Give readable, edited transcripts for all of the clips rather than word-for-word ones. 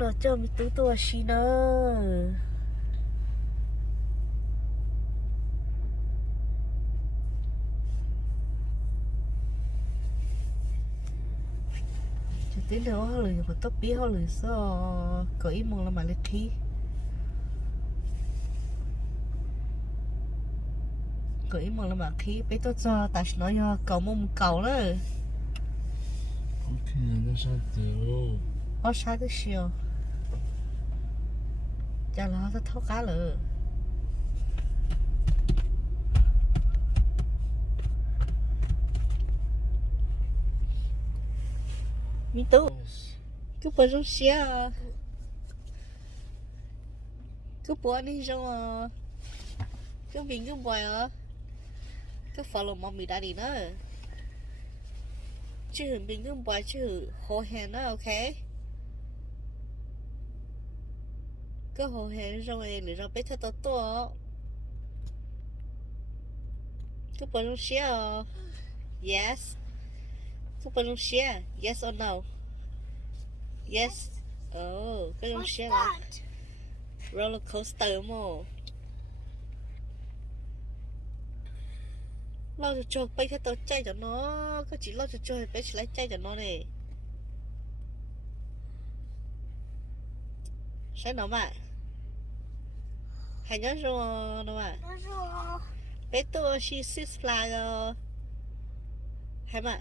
nó cho mình tú tua xí nữa cho tới đâu họ lười mà tóc biết họ lười sao có ý mong là mà lịch thi có ý mong là mà khi bây tôi cho ta sẽ nói cho cậu mong cậu đó ok nó sao tiểu họ sao tới siêu chả là họ thấu cá lợ mi tú cứ bữa trong xe cứ bữa đi xong cứ mình cứ bồi cứ follow mong mình đã đi nữa chứ mình cứ bồi chứ hồ hẹn đó ok cứ hồ hẹn rồi để rồi bé thật tốt tốt cứ bữa trong xe yes cứ bữa trong xe yes or no yes oh cái trong xe là roller coaster mà lo cho bây giờ tao chạy cho nó có chỉ lo cho bé chỉ lấy chạy cho nó này sao nó mà hay nhớ rồi nó mà bé tôi she Six Flags hay mà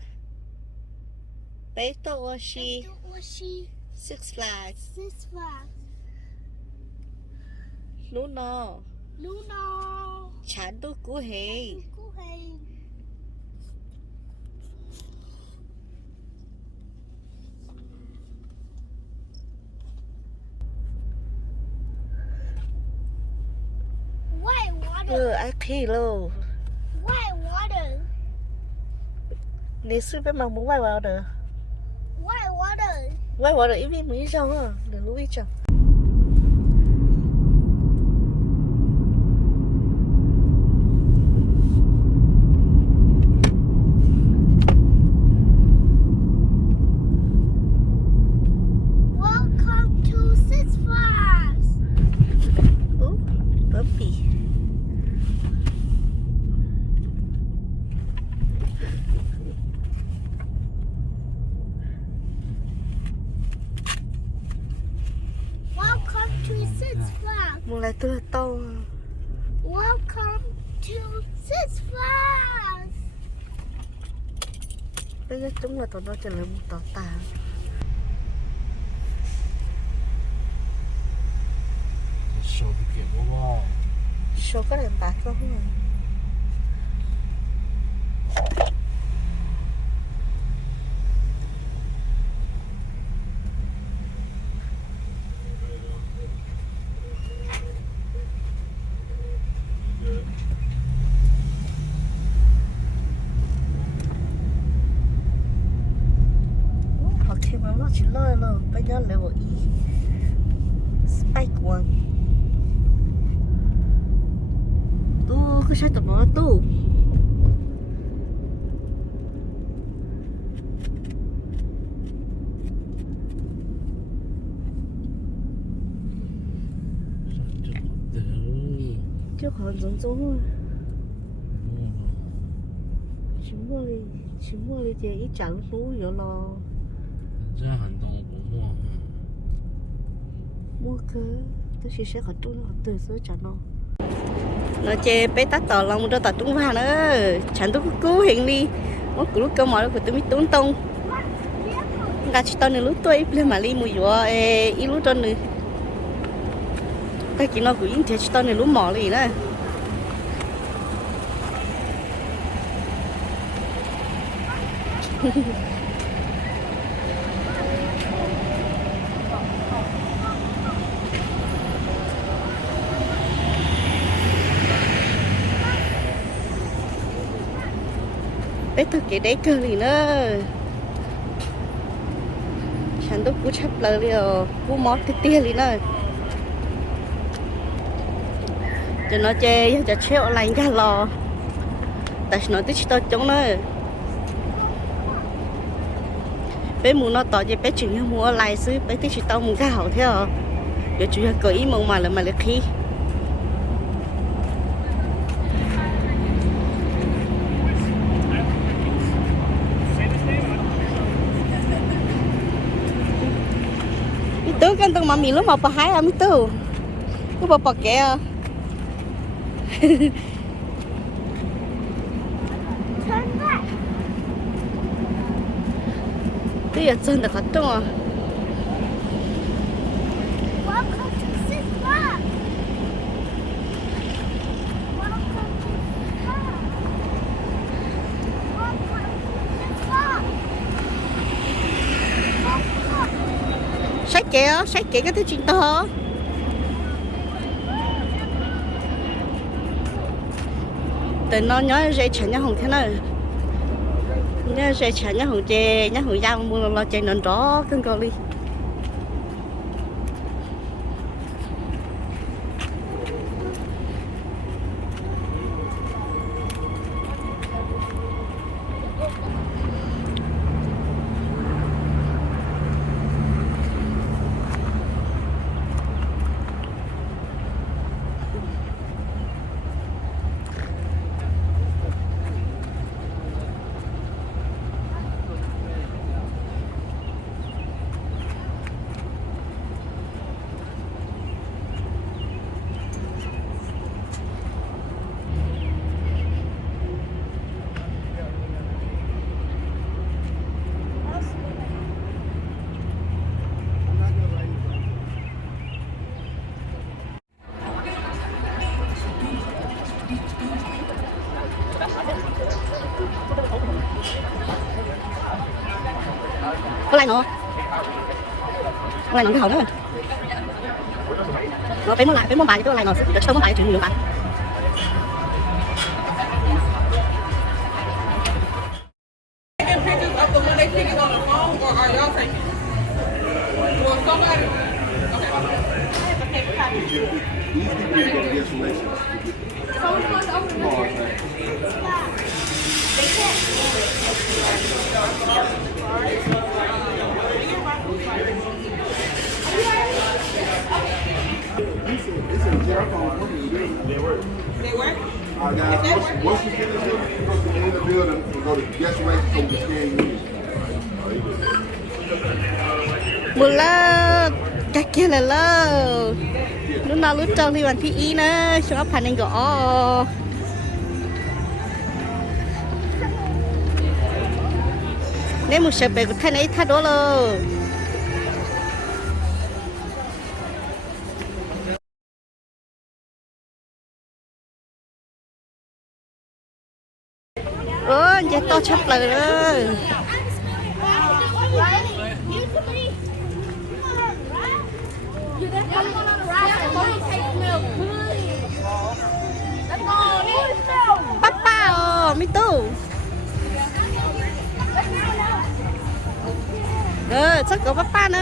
bé tôi she Six Flags Luna chán tôi cú hề ai khi luôn nếu suy bé mà muốn vai vào được vai vào được ít biết mấy rau à đừng lúc ít chẳng một lại tôi tao Welcome to Six Flags. bây giờ chúng là tụi nó trở lại một tàu tà手不给我吧số cái đèn bạc không rồi nó chỉ lo bây giờ level E Spike 1 tu cái sao tụi nó tu chứ còn giống giống chỉ mua đi thì ít chẳng số rồi lo这很多不mua mua cơ tôi chỉ sẽ có trung nó từ số cho nó chê bé tát tỏ lòng cho tỏ trung vào nữa chẳng tôi cứ cứu hiện đi nó cứ lúc cơ mỏi của tôi mới tốn tông gà chỉ tao này lúc tôi lên mà đi mùi dùa ít lúc cho nữa cái kia nó cũng chỉ tao này lúc mỏ gì nữa bé tôi kể đấy cơ gì nữa chẳng tôi cú chấp lời liều cú mót cái tia gì nữa cho nó chê cho treo lạnh cả lò tại nó tích tôi chống nữa bé muốn nó tỏ cho bé chừng như mua lại xứ bé thì chỉ tao muốn cái hậu thế à giờ chủ yếu có ý mong mà là khi tớ kan tong mami lo mau pahai ami tu. Ku ba pakai. Turn back. Tu ya chân da khatong à. Welcome to Six Flags. Welcome to Six Flags. Welcome to Six Flags. Sách kẻ cái thứ chuyện to. Từ nó nhớ dễ chả nhớ hồng thế nào. Nhớ dễ chả nhớ hồng chè, nhớ hồng giang mua lo chè nón đó cưng coi đi. Có lại nó cái hậu nữa nó phải muốn bài cái lại nó sẽ không muốn bài chuyện nhiều bạn They work? Guys, once you finish it, you go to the end of the building and go to guest rate so we can scan you. một là cái kia là lúc nào lúc trong thì bạn thi ý nữa chúng ta phải nên gõ nếu một sợi bể của thằng ấy thay đó rồi giờ to chấp lời rồi Papa mi tu chắc có papa nữa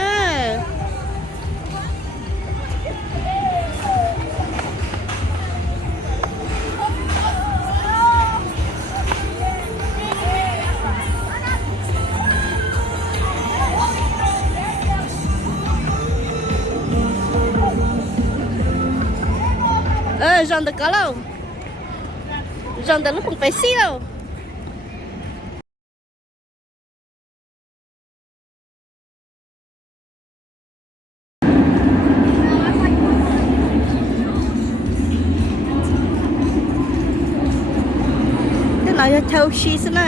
John được có đâu John từ lúc không phải xí đâu cái nào cho thâu xí xí nữa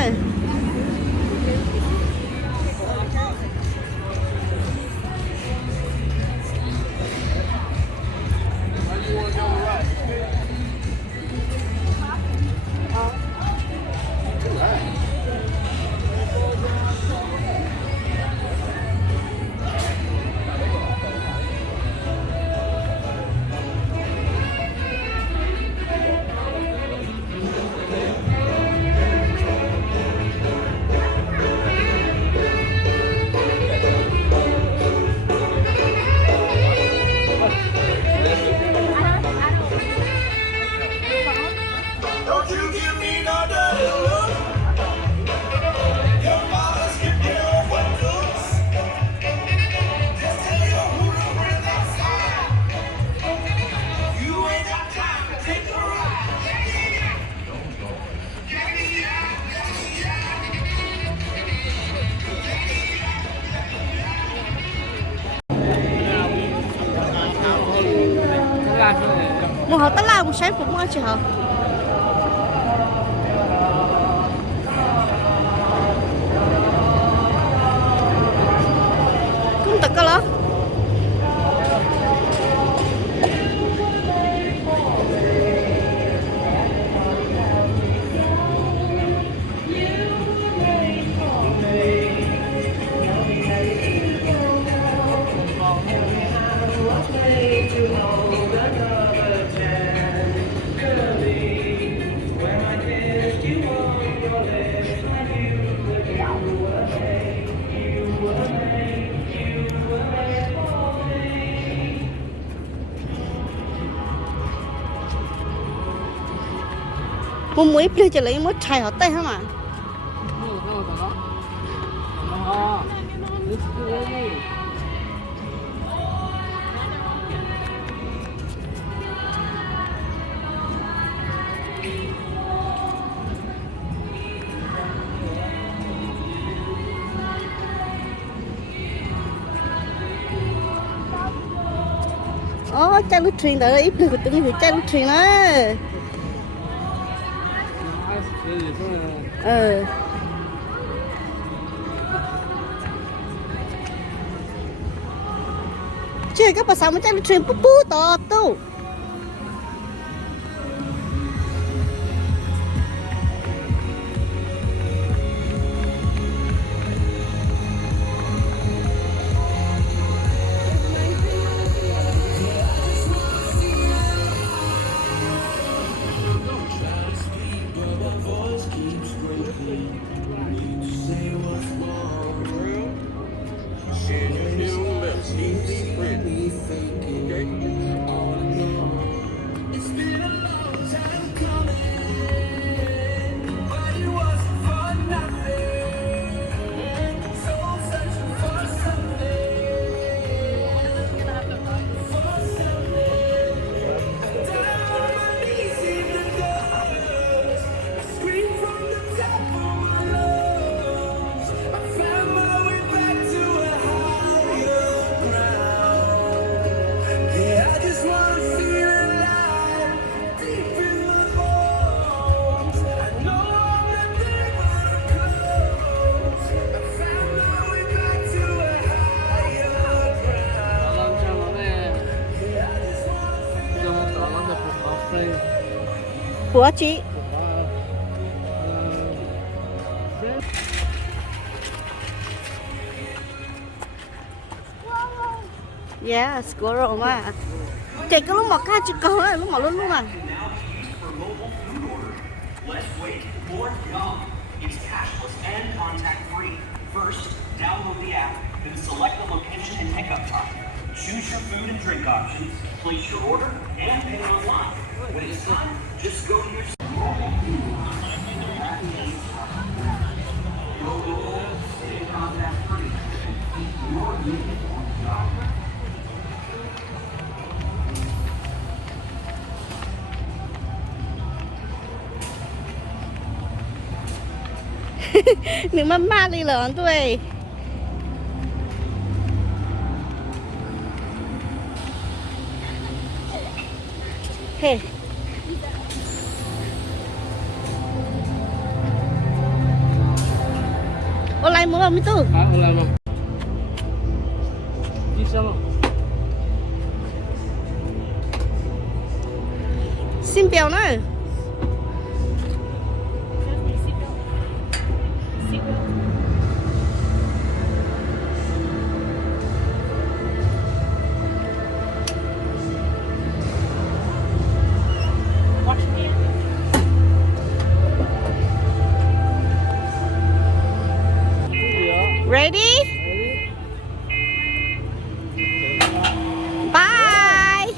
大声点。我好得啦，我谁不摸去哈？cũng được cái đó. Muốn muối plei cho lấy muối chai họ tay hả mà? Chai lút truyền đó ít được tụi mình chai lút truyền đó. Chứ các bà sao mà chai lút truyền bú bú to tu. Của chị. Yeah, squirrel mà. Chạy cái lúc mà cá chỉ có lúc mà luôn mà. Less weight, more yum. It's cashless and contact free. First, download the app, then select the location and pickup time. Choose your food and drink options, place your order, and pay online. When it's time, just go to your stay contact free. Đừng mama đi lớn tuổi. Hey. Olay mo kami to. Wala mo. Isa mo. Xin béo nữa. Ready? Bye.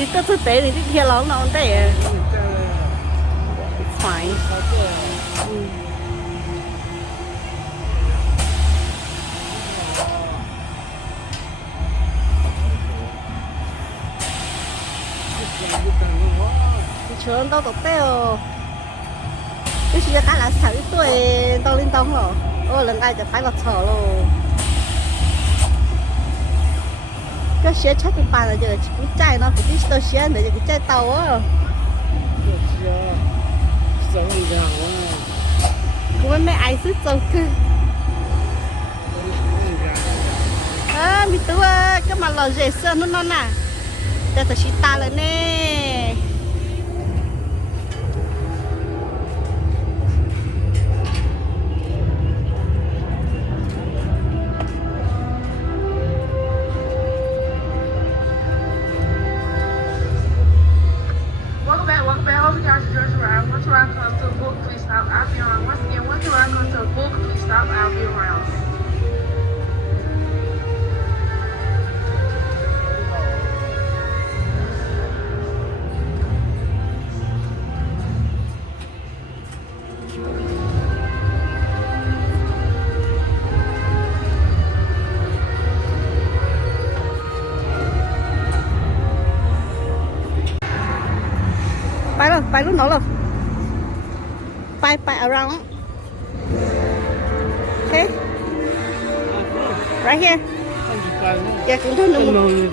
你这次得你这天老脑袋。It's fine. 全都都对哦，就是要干了少一对，当拎当咯，我人爱就摆落草咯。cái xe chắc cũng bàn là giờ chỉ cũng chạy nó phải đi tàu xe để cái chạy tàu á. Cũng mấy ai sức tàu cơ. À, mình tu cái mà lò dễ sơn nó non à. Để tao xí ta lên nè. Welcome back, over y'all, George Ride. Once you ride comes to a book, please stop. I'll be around. Once again, once you ride comes to a book, please stop. I'll be around. Bay lúc nổ luôn. Bay around. Okay. Right here. Yeah, cũng thôi nung.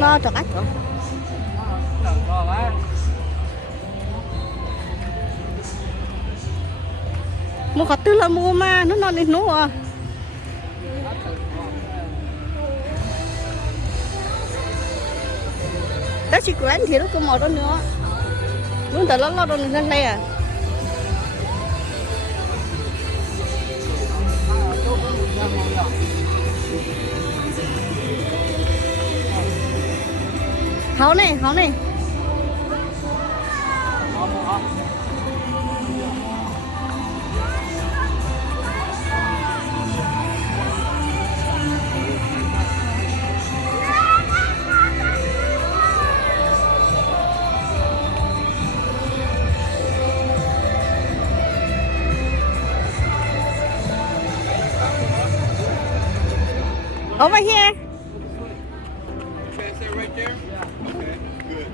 Nó cho cách không? Mua khó tư là mua mà nó non lên nó à. Đó chỉ của anh thì nó có màu đó nữa. Luôn tới lo đó lên đây à. Hấu này. Over here. Okay, stay right there? Okay, good.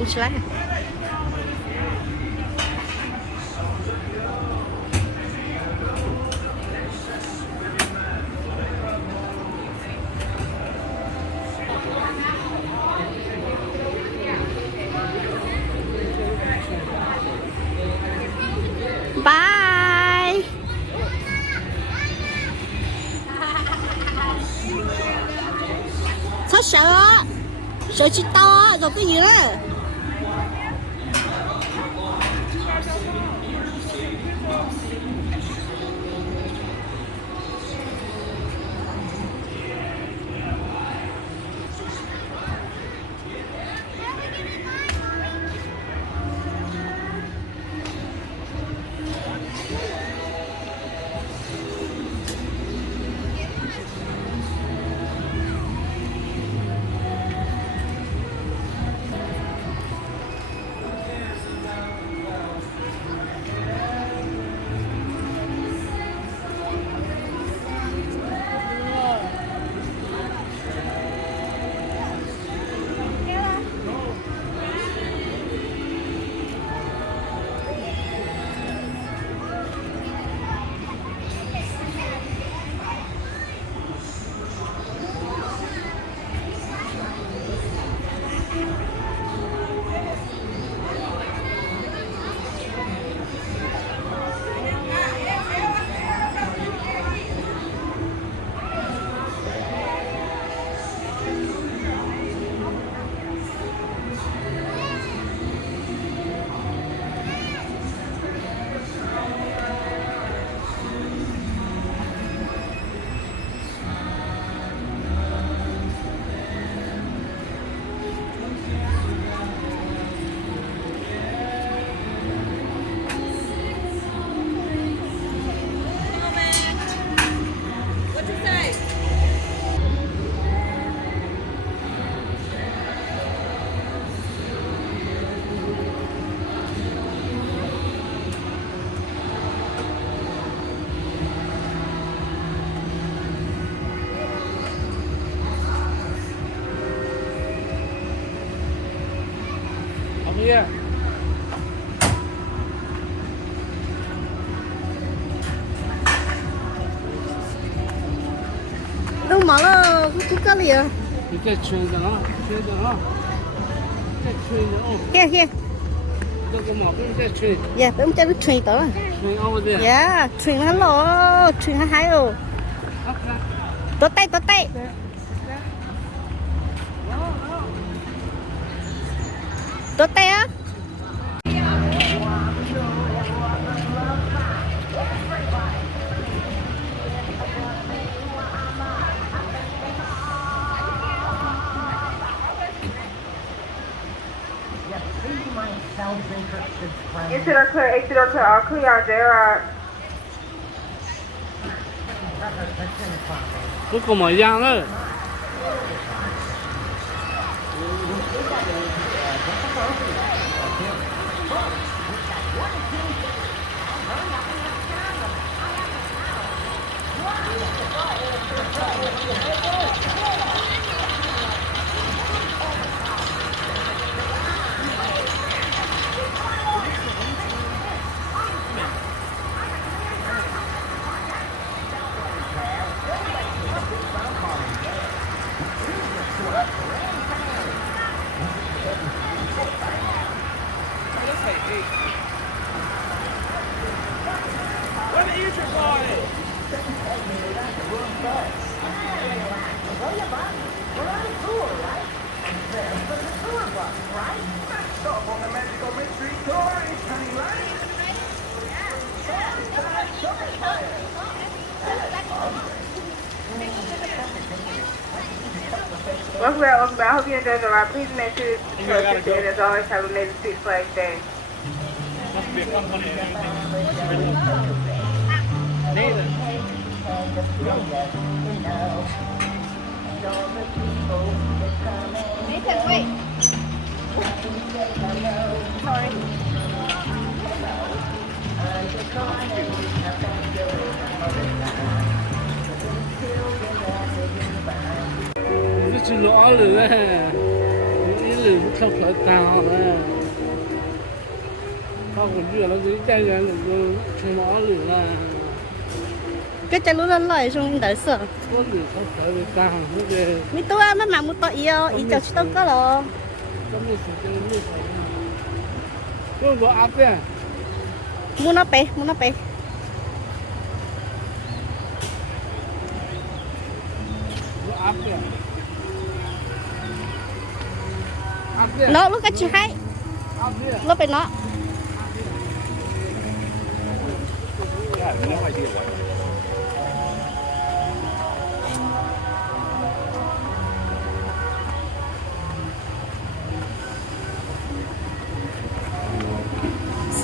Which line? Bye. Sao sợ? Sợ chị to rồi cái gì đó. 边。 đâu mà nó cứ cái gì à 你再圈着啊，圈着啊，再圈着哦， kia kia 这个毛病再圈， dạ tôi cho nó truyền tới 圈凹的。 dạ truyền hắn lo truyền hắn hay rồi 好看。 tốt tay tốt tay á Into the clear, exit or clear, all clear out there. Nó còn mở ra nữa. Welcome back. I hope you enjoyed the ride. Please make sure to church and as always have a amazing Six Flags Day. Nathan, wait. Sorry. Nó chỉ lõ lửa những lửa không phải tao nè không còn vừa nó dưới tay ra được cho nó lửa là cái chân nó lại xong đợi sợ có lửa không phải về tao nó về mi tôi ăn mà một tội yêu ý cho tôi có lo có một sự chơi như vậy tôi có áp đấy muốn nó bé nó áp đấy áp đấy nó lúc cái chị hay áp đấy nó phải nó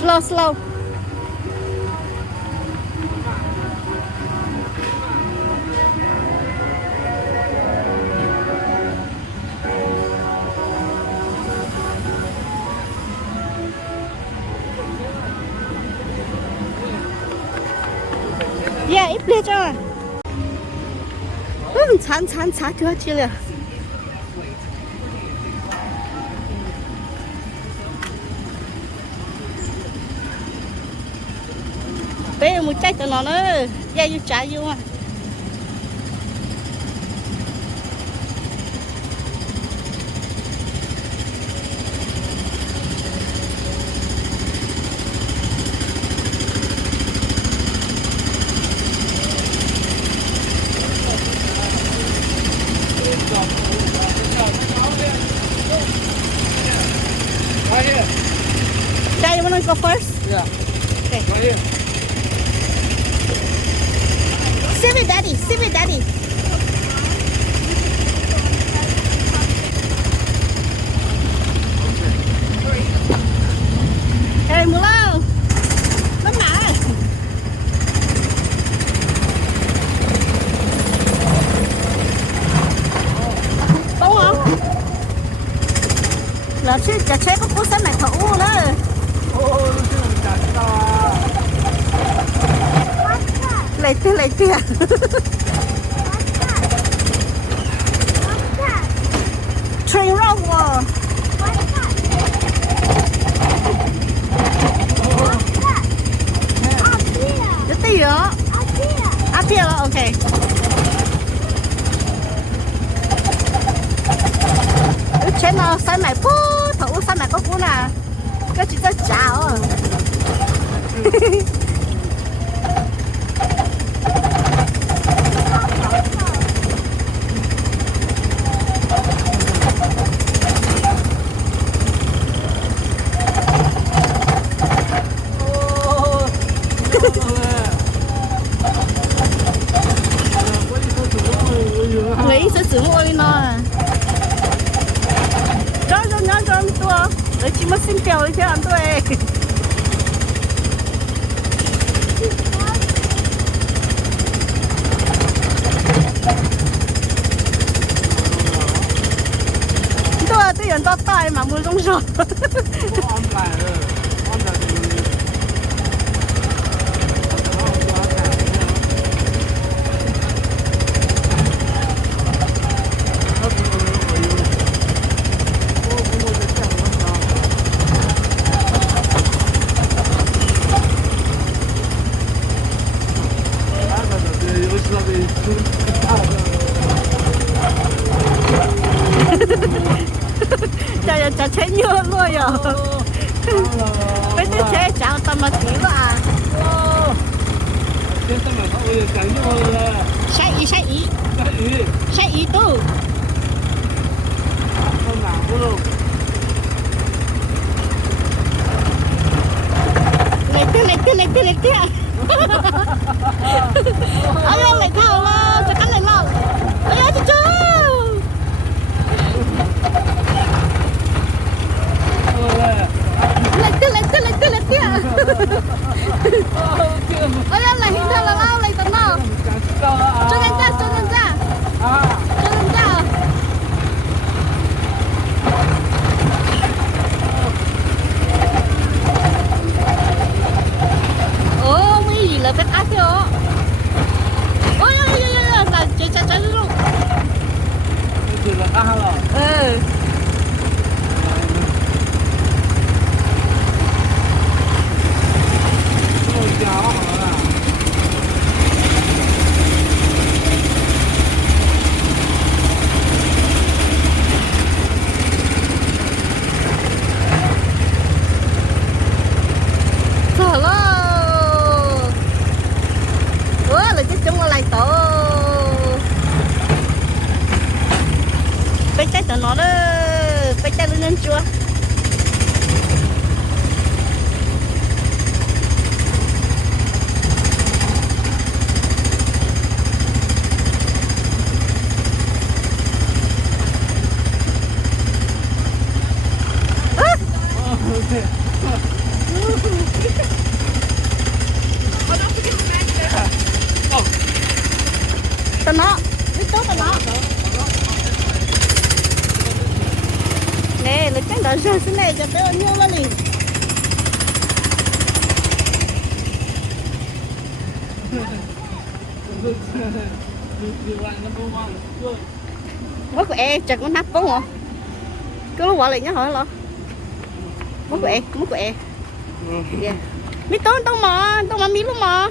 slow yeah ít lên cho chán thừa chi liền bé một trái tụi nó nữa da vô trả vô à right here Dad, you wanna go first? yeah Okay. right here Sit with daddy. Hey, Mulo. Nó nè. Đúng không? Là chứ chả chế có cố sẵn này thấu nữa. Lấy tiền. Train road. What's that? 片了，OK。前头三买波，头三买个波呢，这只在假哦。lấy sẽ xử mua đi nó cho tua lấy chỉ mất xin kèo đi theo ăn tôi tôi tôi nhận to tay mà mua trong sọt chả chế nhựa luôn rồi bây giờ chế chả tầm mà tí à sai ý tu lấy kia ơi lấy thao lo cho cắn lấy lo ơi chú lấy kia ơi lấy hình thang là lao lấy tận nào cho nên ra ồ mấy gì là cái ác thế hả ôi là chạy luôn ừ nó đó cái tay lên chưa tao nó biết tốt tao nó nè, lấy cái đó ra thế này cho tao nhiều mà liền. Mất của em, chặt con nắp có không? Cứ lúc gọi lại nhớ hỏi lo. Mất của em. Dạ. Mi tao mà mi luôn mà.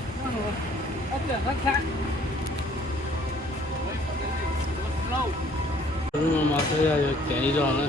mà thấy là cái rồi nữa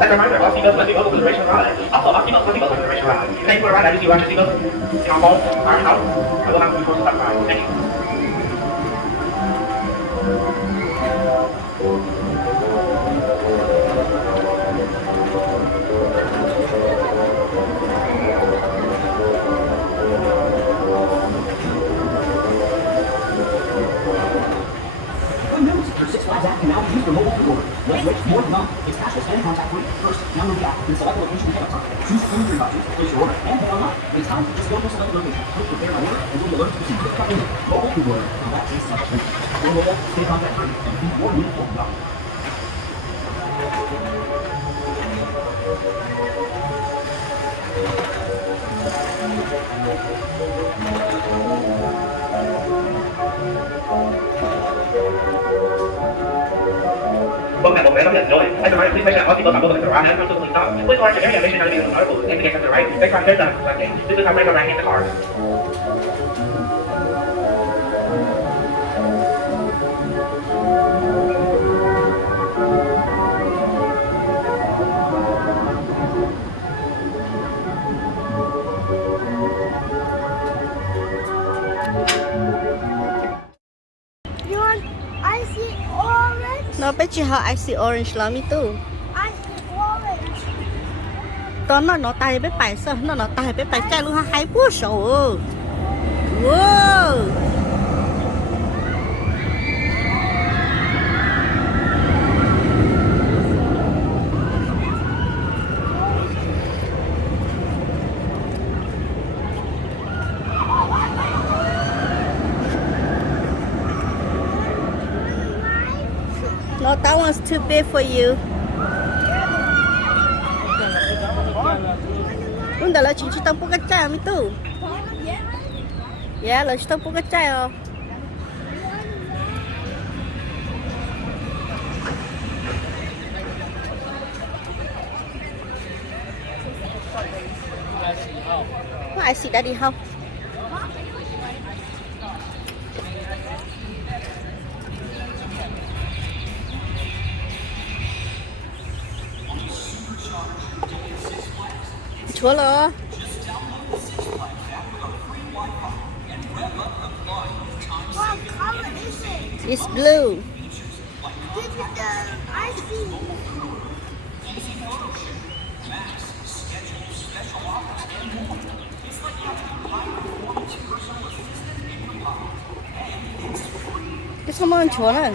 As a reminder, all seatbelts must be buckled with the racing rod. Also, all seatbelts must be buckled with the racing rod. Thank you for the ride. I just see watch your seatbelts. See on phone, iron out. I will have to be forced to stop by. Thank you. Good news! Your Six Flags app can now be used for mobile food ordering. Let's wait more than It's cashless and contact free. First, download the app, then select the location and pickup time. Choose food and budget, place your order, and pay online. When it's time, just go to the select location. Click prepare an order, and you'll be alerted to receive quick in. Mobile food ordering. That tastes like free. Go mobile, stay contact free, and feed more meaningful value. Vâng, mẹ một vé đón nhận rồi. As a reminder, please make sure all seatbelts are buckled with the rod and come to the police stop. Please watch your area and make sure none of the articles indicate to the right. Next time, there's a okay. This is how regular rank in the car. You want icy orange? Nó bé chỉ họ icy orange lắm mi tu. Icy orange. Tao nó tay bé phải sao nó tay bé phải chạy luôn ha hay quá sầu. Wow. No, that one's too big for you. Lúc đó là chỉ tao bố cái chai mi tu. Yeah, là chỉ tao bố cái chai à. Có ai xịt đã đi không? Chúa lỡ. What color is it? It's blue. Give me the icy. Cái sao mà chúa này?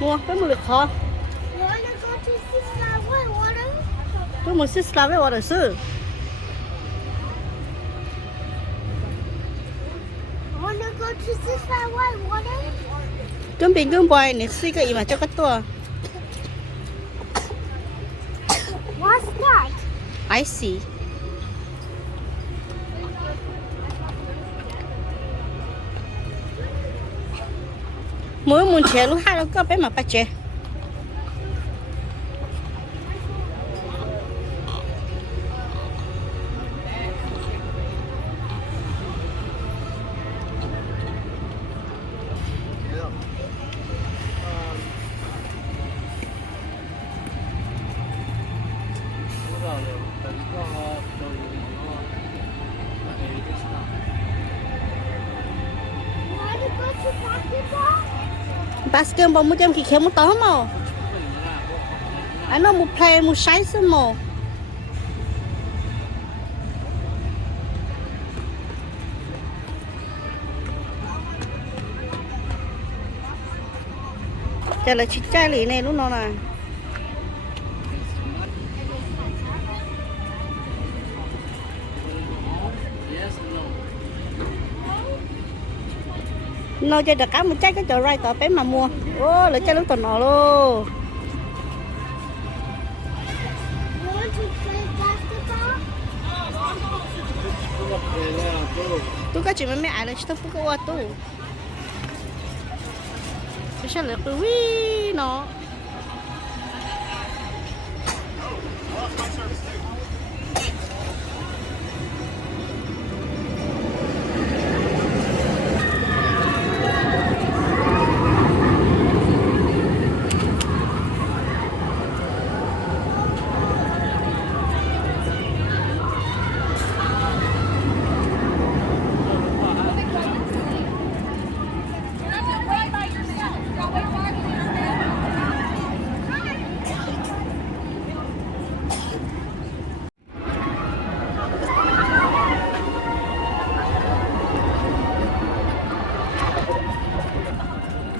Mua cái một lực khó. You wanna go to Six Flags Whitewater? Tôi muốn Six Flags Whitewater sư. Wanna go to Six Flags Whitewater? Cơm bình cơm bòi này suy cái gì mà cho cái tua. What's that? I see. Mỗi muốn trẻ lúc hai nó có bé mà bắt trẻ. Wanna go to basketball? Basketball muốn chơi khi khéo muốn tóm mà. Anh nó muốn play muốn say xem mà. Chả là chị trai lì này lúc nào nè. Nó chơi đặc cá một trái cái chỗ rai tỏ bé mà mua. Ô, lấy trái lúc tuần nọ luôn. You want to play basketball? tôi có chuyện mấy ai là tôi không có tôi sao lại cứ quý nó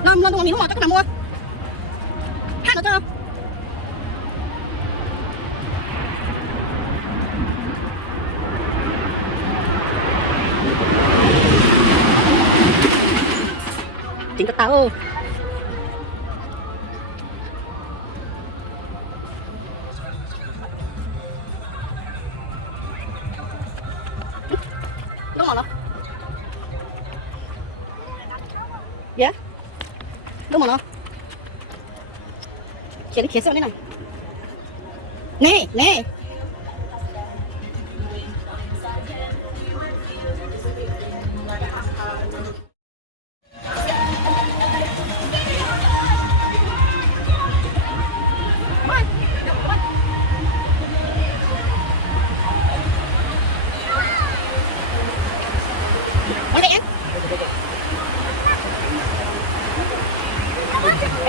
năm lần mình không mà chắc là mua hát được chưa chính cái tao đúng rồi đó yeah đúng rồi nó chị nó kia sao thế này nè nè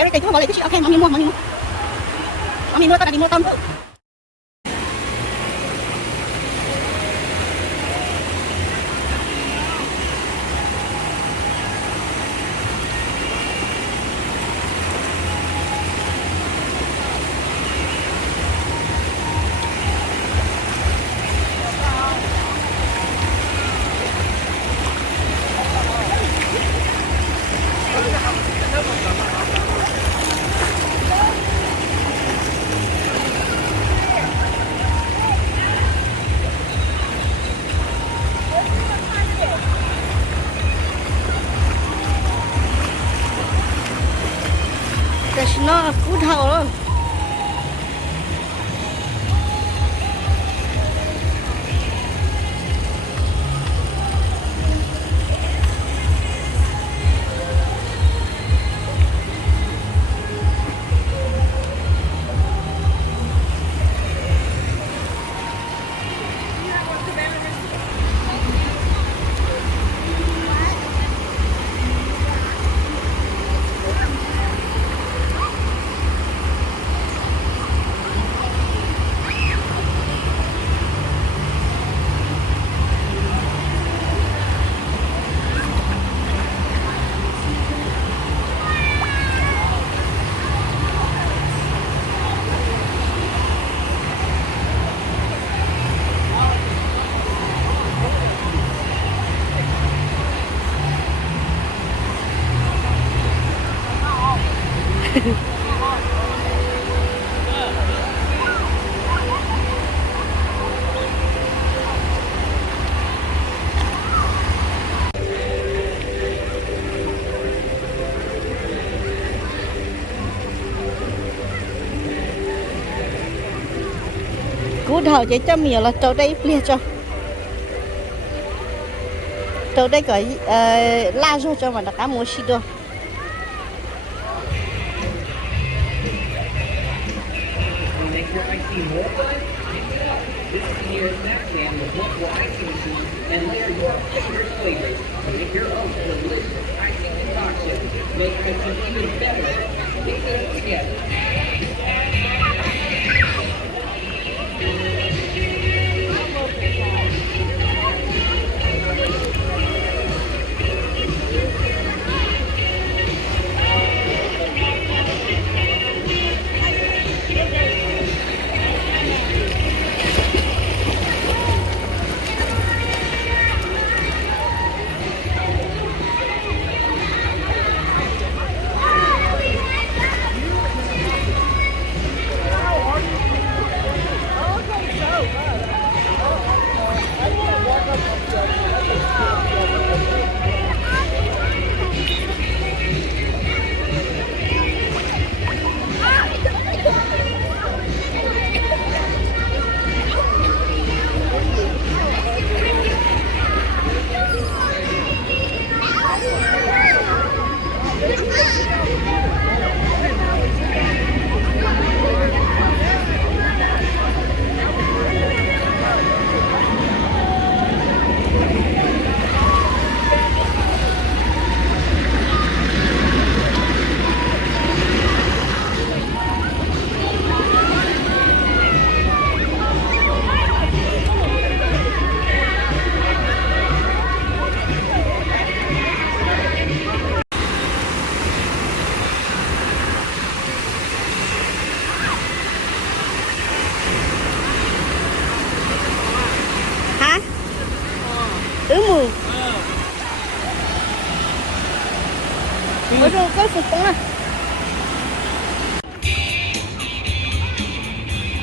everything cuma boleh itu sih oke mami mua tadi mau tahu nó cú đầu luôn cú đầu chỉ cho mình là trâu đây liền trâu đây có la rồi cho mà đã mua xí đồ Make your icing more fun. This is your snack can with multiple icing machines and layer your favorite flavors. Make your own delicious icing concoction. Make icing even better. Take it together. con phục cũng à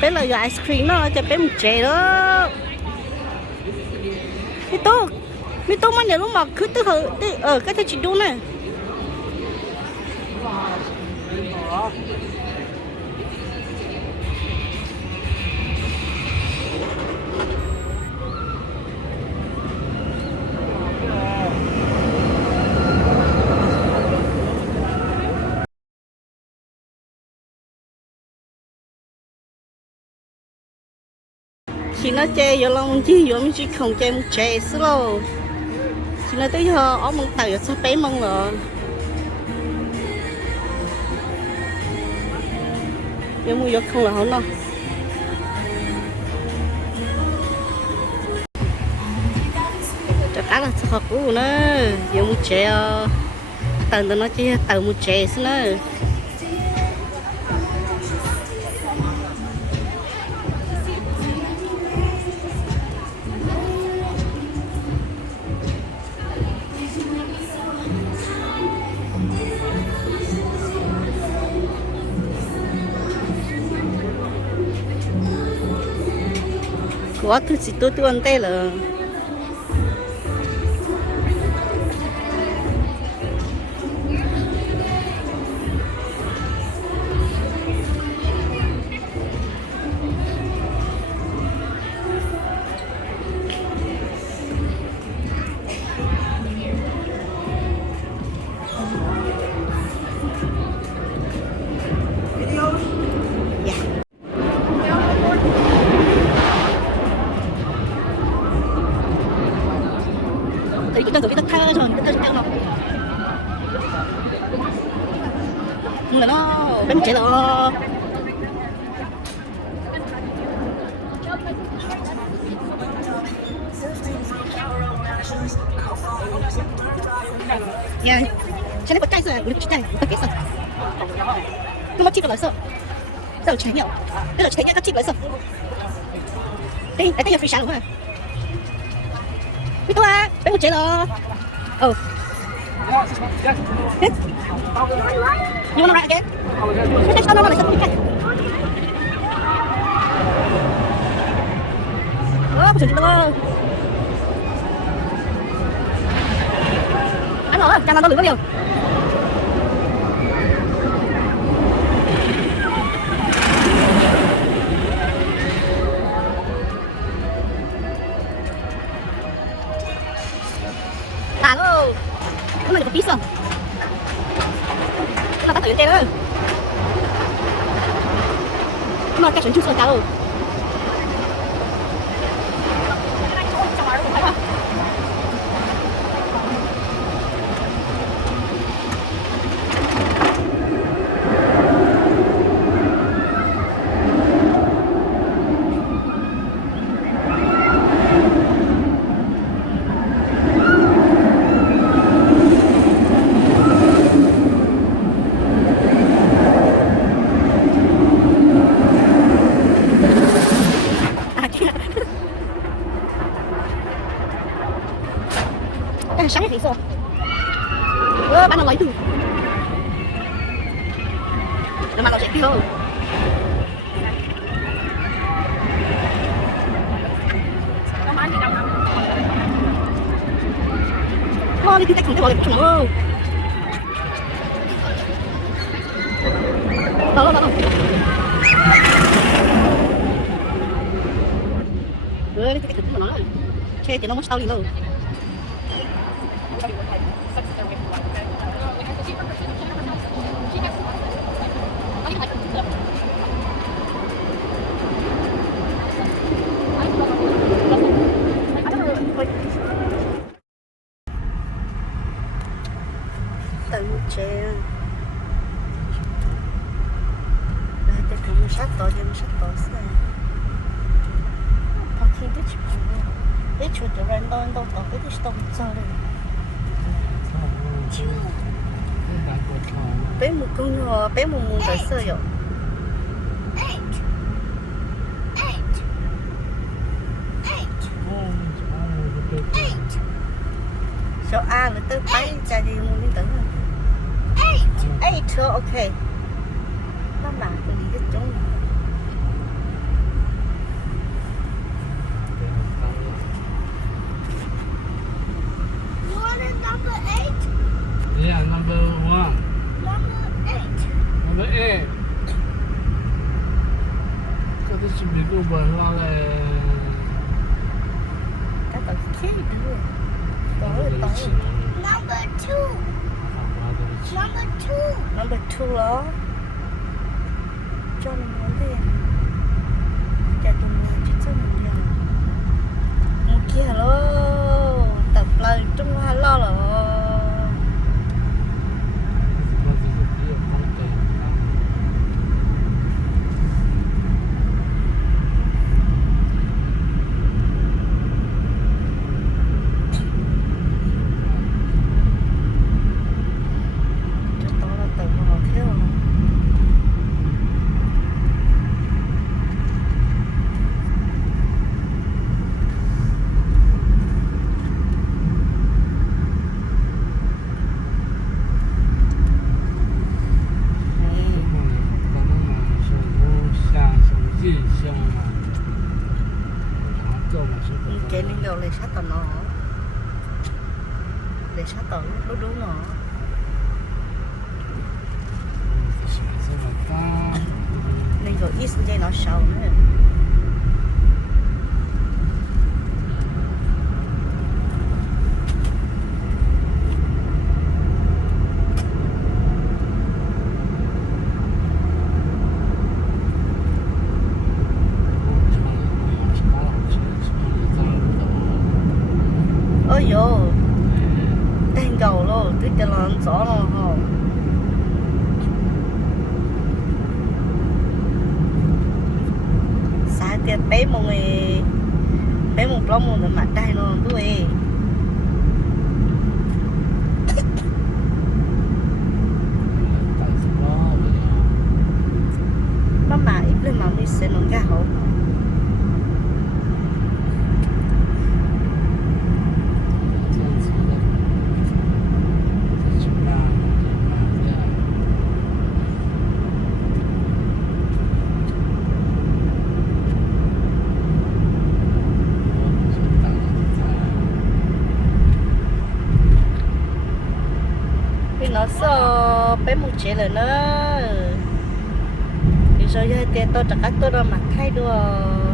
bé là ice cream nó cho bé một chè đó mi tô mà nếu lúc mà cứ từ hồi ở cái thứ chỉ đúng này khi nó chơi vô lòng chi vô mình chỉ không chơi một chơi xí lô khi nó tới giờ ở mong tàu sao bé mong rồi vô mua vô không là không đâu cho cá là thật cũ nữa vô một chơi tàu nó chỉ tàu một chơi xí nữa quá thứ gì tôi ăn tê là tôi biết tất cả rồi tất cả chúng nó nhưng là nó bánh chạy lo nhaฉันได้กดใจเสือหรือใจตะเกียบเสือก็มาชิบเลยเสือเราใช้เนี่ยเราใช้เนี่ยก็ชิบเลยเสือđây đây là free shot luôn hả biết thôi bé một chế rồi oh you wanna ride again no it's okay oh bây giờ chúng ta anh nói cho nó lưỡi có điều alo cái này có tí không nó tắt tự nhiên nữa nó cái chuyện chút rồi tao sáng thì sao bạn nó lấy từ nhưng mà nó sẽ kia thôi thôi đi cách không thể gọi được chúng ơi đâu đi cách của nó chơi thì nó mất sao đi đâu tự chơi đây để cầm sát to cho nó sát to xe parking cái chỗ để chỗ để rent đâu đâu đó cái chỗ sao đây bé một con nhỏ bé một mùng tại sao vậy số A là tới bay cha đi mua miếng tử 8 ok. Nó mà tôi đi cái chỗ này. You wanted number 8? Yeah, number 1. Number 8. Number 8. Có thể chuẩn bị của bọn nó là Các tàu kia nữa. Có rồi tàu. Number 2. Number 2. Number 2 đó. Cho mình muốn thế. Chả tụi mình chỉ cho mình đi. Một kia lo. Tập lời Trung Hoa lo là. Cái nên đầu lấy sát tàu nó. Lấy sát tàu lúc đúng nó. Nên gọi ít dây nó sâu nữa. Ôi dồi, đang cầu luôn, tôi cho nó rõ rồi hả? Sáng tiệt bé một lông một mặt đây nó tôi. Mà ít lên mà mình sẽ nó ra hậu. Nó sợ bé một chế rồi nữa. Bây giờ tiền tôi chắc tôi đâu mà thay được.